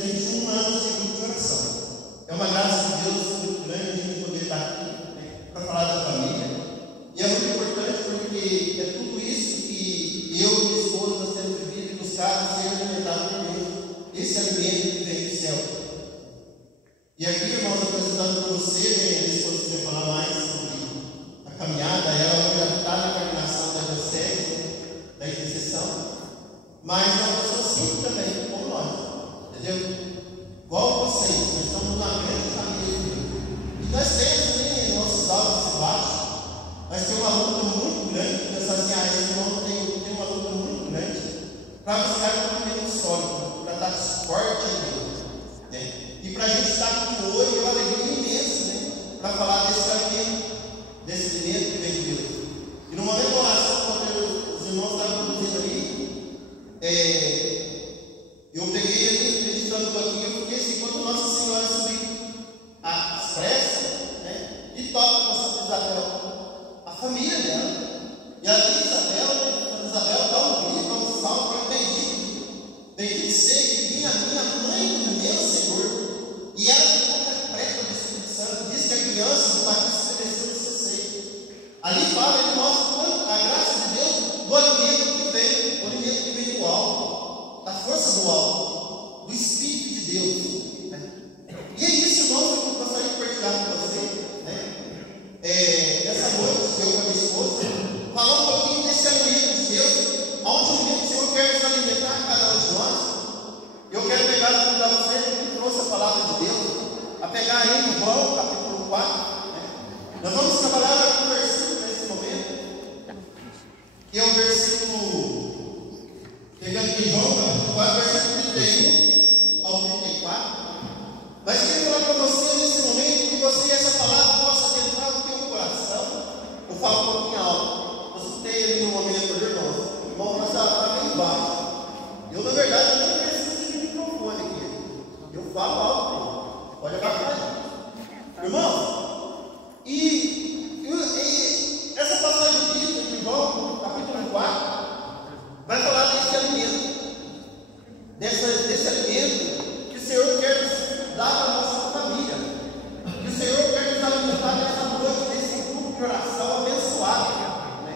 21 anos de grupo de oração. É uma graça de Deus muito grande a gente poder estar aqui, né, para falar da família. E é muito importante porque é tudo isso que eu e minha esposa nós temos vivido e buscado ser alimentado por Deus. Esse alimento que vem do céu. E aqui, irmãos, apresentando para você, minha esposa quiser falar mais sobre a caminhada, ela já está na coordenação da diocese, da intercessão, mas é uma pessoa simples também, como nós, entendeu? Igual vocês, nós estamos uma grande família. E nós temos também nossos altos e baixos, mas tem uma luta muito grande, pensar assim, esse irmão tem uma luta muito grande para buscar um alimento sólido, para dar suporte a Deus, né? E para a gente estar aqui hoje é uma alegria imensa, né? Para falar desse alimento que vem de Deus. E no momento da oração, quando os irmãos estavam conduzindo ali, eu peguei ali, meditando aqui, eu fiquei assim, quando Nossa Senhora subiu as preces, né? E toca com Santa Isabel, a família dela. E a Isabel dá um grito, um salmo para bendito seja minha mãe do meu Senhor. E ela ficou repleta do Espírito Santo, diz que a criança do batismo estremeceu no seu seio. Ali fala, ele mostra a graça de Deus do alimento que vem, o alimento que vem do alto, da força do alto, do Espírito de Deus, né? E é isso, irmão, que eu gostaria de partilhar com você, né? Essa noite, eu com a minha esposa, falar um pouquinho desse alimento de Deus, onde o Senhor quer nos alimentar, cada um de nós. Eu quero pegar e convidar você que trouxe a palavra de Deus, a pegar aí em João, capítulo 4, né? Nós vamos trabalhar com o versículo nesse momento, que é o versículo, pegando aqui João, capítulo 4, versículo 31 ao 34. Mas queria falar para você nesse momento, que você essa palavra possa entrar no teu coração. Eu falo um pouquinho alto. Eu escutei ali no momento do irmão, mas está bem baixo. Eu, na verdade, nem preciso de microfone aqui. Eu falo alto. Pode abaixar. Irmão, e essa passagem bíblica de João, capítulo 4, vai falar desse alimento. Desse alimento que o Senhor quer nos dar para a nossa família. Que o Senhor quer nos alimentar nessa noite, nesse grupo de oração abençoado, né?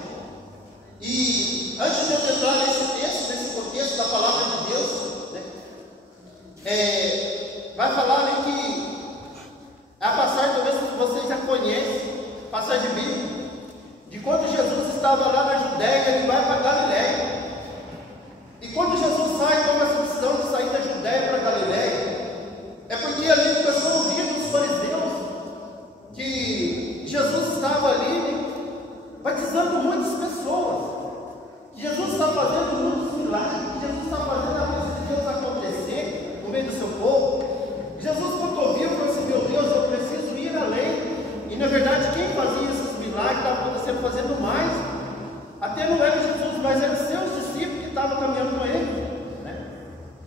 E antes de eu entrar nesse texto, nesse contexto da palavra de Deus, né, vai falar ali que a passagem, talvez vocês já conhecem, passagem bíblica, de quando Jesus estava lá na Judéia, ele vai para Galiléia. E quando Jesus sai, toma essa decisão de sair da Judéia para Galiléia, é porque ali começou a ouvir dos fariseus que Jesus estava ali batizando muitas pessoas. Jesus está fazendo muitos milagres, Jesus está fazendo a coisa de Deus acontecer no meio do seu povo. Jesus, quando ouviu, falou assim: meu Deus, eu preciso ir além. E na verdade, quem fazia esses milagres estava acontecendo, fazendo mais. Até não era Jesus, mas eram seus discípulos que estavam caminhando com ele, né?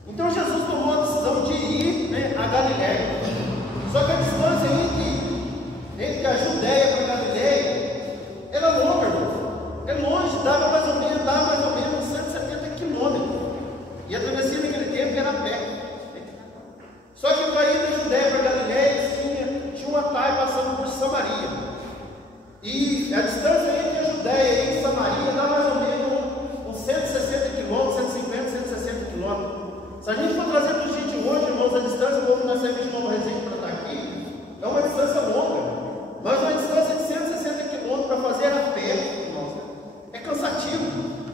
Então Jesus tomou a decisão de ir, né, a Galiléia. Só que a distância entre a Judéia para a Galiléia era longa, irmão. É longe, dava mais ou menos 170 quilômetros. E a travessia naquele tempo era a pé. Só que para ir da Judéia para a Galiléia tinha um atalho passando por Samaria. E a distância entre a Judéia e Samaria dá mais ou menos uns 160 quilômetros, 150, 160 quilômetros. Se a gente for trazer para os dias de hoje, irmãos, a distância, como nós sempre de Novo Resende para estar aqui, é uma distância longa. Mas uma distância de 160 quilômetros para fazer a pé, irmãos, é cansativo.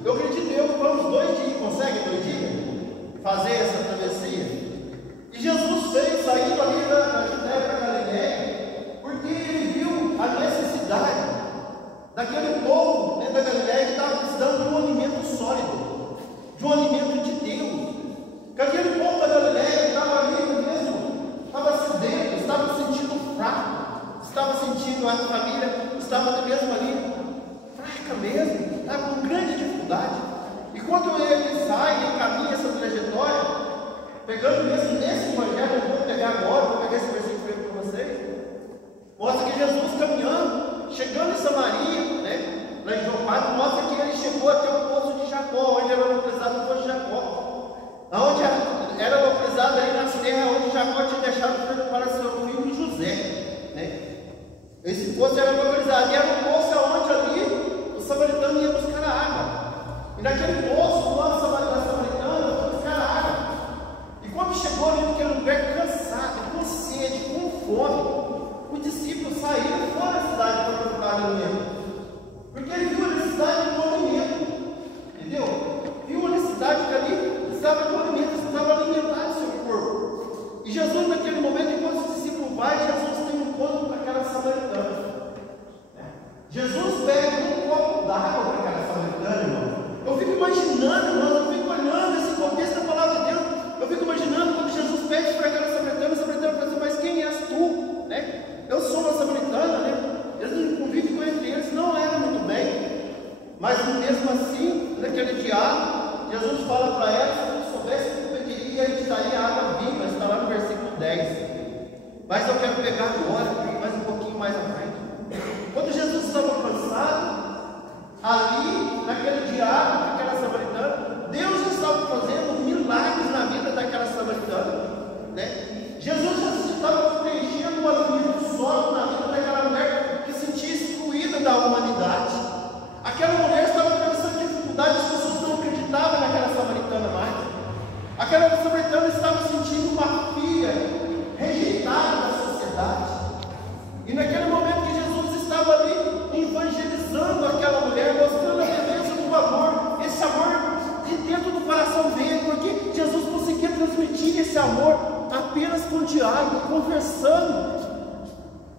Eu acredito que vamos 2 dias, consegue 2 dias fazer essa travessia? E Jesus veio saindo ali da Judéia para Galiléia, porque ele viu a necessidade daquele povo dentro da Galiléia que estava precisando de um alimento sólido, de um alimento de Deus. Que aquele povo da Galiléia estava ali mesmo, estava sedento, estava se sentindo fraco, estava sentindo a família, estava mesmo ali fraca mesmo, estava com grande dificuldade. E quando ele sai e caminha essa trajetória, pegando mesmo nesse evangelho, eu vou pegar agora, vou pegar esse versículo para vocês, mostra que Jesus caminhando, chegando em Samaria, né, lá em João 4, mostra que ele chegou até o poço de Jacó, onde era localizado o poço de Jacó, onde era localizado ali nas terras Esse poço era localizado, e era um poço onde ali o samaritano ia buscar a água. E naquele poço, o nosso samaritano foi buscar a água. E quando chegou ali naquele lugar cansado, com sede, com fome, os discípulos saíram fora da cidade para procurar alimento. Porque ele viu a necessidade de um alimento. Entendeu? Viu a necessidade que ali precisava de um alimento, precisava alimentar o seu corpo. E Jesus, naquele momento, enquanto os discípulos vão, Jesus tem um encontro com aquela samaritana. Jesus pede um copo d'água para aquela samaritana, irmão. Eu fico imaginando, irmão, eu fico olhando esse contexto da palavra de Deus. Eu fico imaginando quando Jesus pede para aquela samaritana, a samaritana fala assim: mas quem és tu? Né? Eu sou uma samaritana, né? Eles não convivem com eles, não era muito bem. Mas mesmo assim, naquele diálogo, Jesus fala para ela: se eu soubesse que eu pediria, ele te daria água viva. Está lá no versículo 10. Mas eu quero pegar agora, mais um pouquinho mais à frente. Quando Jesus estava cansado, ali, naquele diálogo com aquela samaritana, Deus já estava fazendo milagres na vida daquela samaritana, né? Jesus já estava preenchendo o alimento solo na vida daquela mulher que se sentia excluída da humanidade. Aquela mulher estava atravessando dificuldades, as pessoas não acreditavam naquela samaritana mais. Aquela samaritana estava sentindo uma filha rejeitada da sociedade. E naquele momento que Jesus estava ali evangelizando aquela mulher, mostrando a beleza do amor, esse amor de dentro do coração dele, porque Jesus conseguia transmitir esse amor apenas com diálogo, conversando.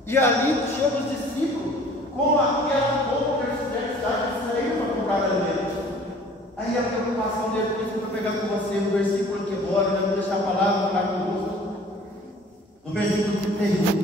E ali chegam os discípulos com aquela boa necessidade de sair para comprar alimento. Aí a preocupação dele, por isso que eu vou pegar com você o versículo que agora, eu vou deixar a palavra falar conosco. No versículo 31.